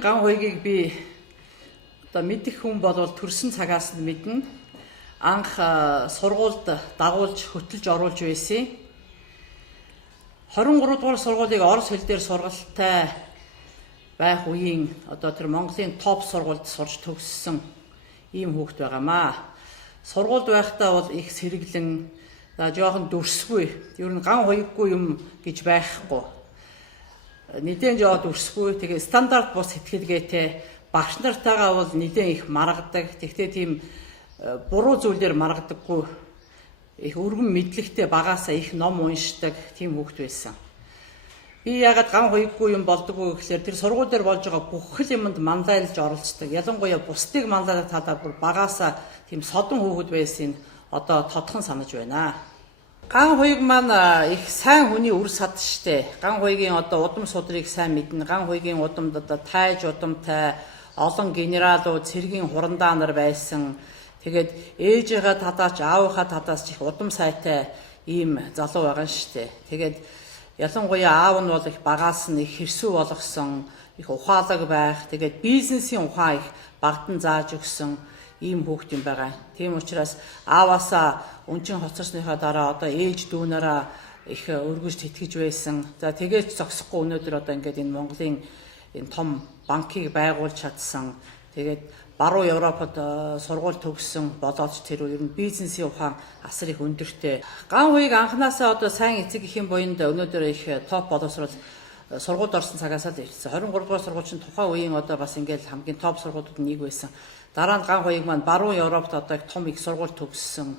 Ган хоёгийг би одоо мэдих хүн бол төрсөн цагаас нь мэднэ. Анх сургуульд дагуулж хөтлж оруулж байсан. 23 дугаар сургуулийг орос хэл дээр сургалттай байх үеийн одоо тэр Монголын топ сургуульд сурч төгссөн ийм хүүхэд байгаамаа. Сургуульд байхдаа бол их сэргэлэн, жоохон дүрсгүй, ер нь ган хоёггүй юм гэж байхгүй. Нэлээд жоо дүрсгүй, тэгээ стандарт бус сэтгэлгээтэй, багш нартайгаа бол нэлээд их маргадаг. Тэгтээ тийм буруу зүйлээр маргадаггүй, их өргөн мэдлэгтэй, багаасаа их ном уншдаг тийм хүүхэд байсан. Би ягаад ган хоёггүй юм болдоггүй гэхээр тэр сургууль дээр болж байгаа бүх юмд манлайлж оролцдог. Ялангуяа бусдыг манлайлах талаар бүр багаасаа тийм содон хүүхэд байсан одоо тодхон санаж байна. Ган хоёг маань их сайн хүний үр сад штэ. Ган хоёгийн одоо удам судрыг сайн мэднэ. Ган хоёгийн удамд одоо тайж удамтай олон генералууд, цэргийн хурандаа нар байсан. Тэгээд ээжийнхээ татаач, аавынхаа татаас их удам сайтай ийм залуу байгаа штэ. Тэгээд ялангуяа аав нь бол их багаас нь их хэрсүү болгосон, их ухаалаг байх. Тэгээд бизнесийн ухаан их багтан зааж өгсөн ийм хүүхэд юм байгаа. Тийм учраас ааваасаа өнчин хоцорсныхаа дараа одоо ээж дүүнээрээ их өргөж тэтгэж байсан. За тэгээд зогсохгүй өнөөдөр одоо ингээд энэ Монголын энэ том банкыг байгуулж чадсан. Тэгээд баруун Европод сургууль төгссөн болоод тэр ер нь бизнесийн ухаан асар их өндөртэй. Ган хоёг анханасаа одоо сайн эцэг эхийн буйнд өнөөдөр их топ боловсрол сургуульд орсон цагаас л ирсэн. 23 дугаар сургууль чинь тухайн үеийн одоо бас ингээд хамгийн топ сургуулиуд нэг байсан. Дараа нь ган хоёг маань баруун Европт одоо том их сургууль төгссөн.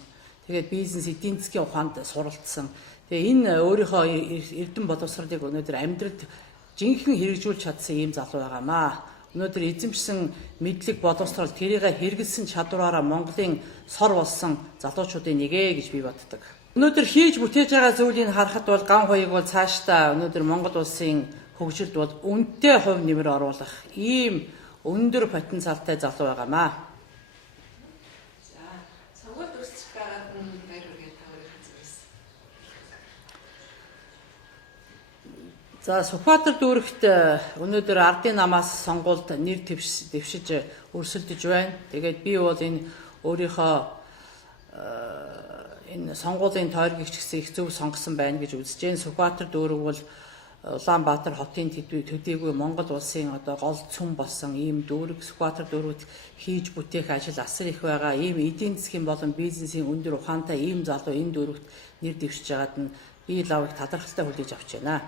Тэгээд бизнес эдийн засгийн ухаанд суралцсан. Тэгээ энэ өөрийнхөө эрдэм боловсролыг өнөөдөр амьдралд жинхэнэ хэрэгжүүлж чадсан ийм залуу байгаамаа. Өнөөдөр эзэмшсэн мэдлэг боловсрол тэрийг хэрэгэлсэн чадвараараа Монголын сор болсон залуучуудын нэгэ гэж би боддог. Өнөөдөр хийж бүтээж байгаа зүйлийг харахад бол ган хоёг бол цаашдаа өнөөдөр Монгол улсын хөгжилд бол үнэтэй хувь нэмэр оруулах ийм өндөр потенциалтай залуу байгаамаа. За, сургууль төгсөж байгаад нь баяр хүргэе та хоёрын зүгээс. За, Сүхбаатар дүүрэгт өнөөдөр ардын намаас сонгуульд нэр дэвшиж өрсөлдөж байна. Тэгээд би бол энэ өөрийнхөө энэ сонгуулийн тойргийг ч гэсэн их зөв сонгосон байна гэж үзэж байна. Сүхбаатар дүүрэг бол Улаанбаатар хотын төдийгүй Монгол улсын одоо гол цөм болсон ийм дүүрэг. Сүхбаатар дүүрэгт хийж бүтээх ажил асар их байгаа. Ийм эдийн засгийн болон бизнесийн өндөр ухаантай ийм залуу энэ дүүрэгт нэр дэвшиж байгаад нь би лавыг талархалтай хүлээж авч байна.